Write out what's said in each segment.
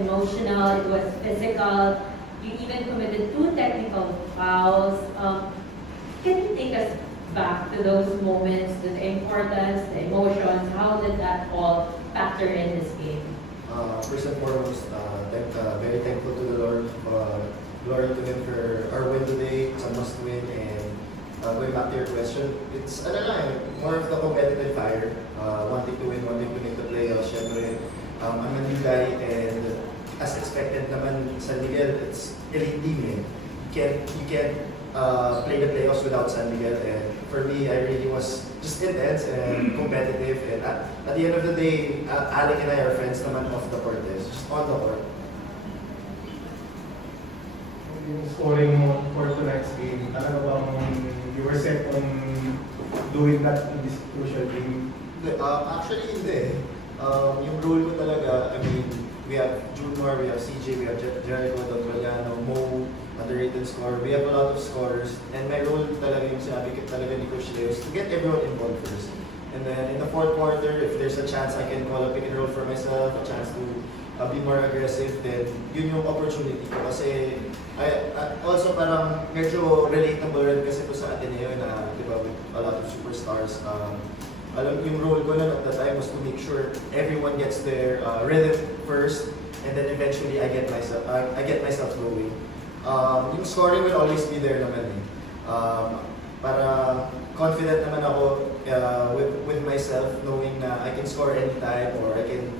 emotional, it was physical. You even committed 2 technical fouls. Can you take us back to those moments, the importance, the emotions? How did that all factor in this game? First and foremost, very thankful to the Lord. Glory to Him for our win today. It's a must win. And going back to your question, it's more of the competitive fire. Wanting to win, wanting to make the playoffs. Syempre, I'm a new guy, and as expected naman San Miguel, it's elite team. You can't play the playoffs without San Miguel. And for me, I really was just intense and competitive. And at the end of the day, Alec and I are friends naman off the court. Just on the court. Yung scoring mo for tonight's game, talaga bang you were set on doing that in this crucial game? Actually, hindi. Yung role ko talaga, I mean, we have Junmar, we have CJ, we have Jericho, Don Valiano, Mo, underrated scorer. We have a lot of scorers. And my role talaga, yung sinabi ko talaga ni Coach Leo, is to get everyone involved first. And then in the fourth quarter, if there's a chance I can call a pick and roll for myself, a chance to be more aggressive, then yun yung opportunity ko. Kasi I also parang medyo relatable rin kasi to sa Ateneo na, di ba, with a lot of superstars. Alam yung role ko na at that time was to make sure everyone gets their rhythm first, and then eventually I get myself going. Yung scoring will always be there naman eh. Para confident naman ako with myself, knowing na I can score anytime or I can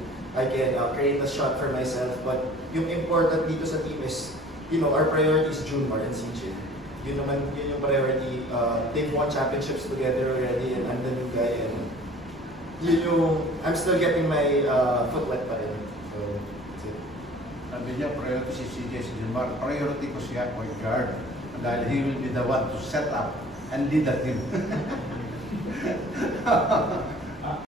create a shot for myself. But yung important dito sa team is, you know, our priority is Junmar and CJ. Yun yung priority. They've won championships together already, and I'm the new guy, and yun yung, I'm still getting my foot wet pa rin. So, that's it. Sabi niya, priority si CJ, si Junmar. Priority ko siya, point guard. Dahil he will be the one to set up and lead the team.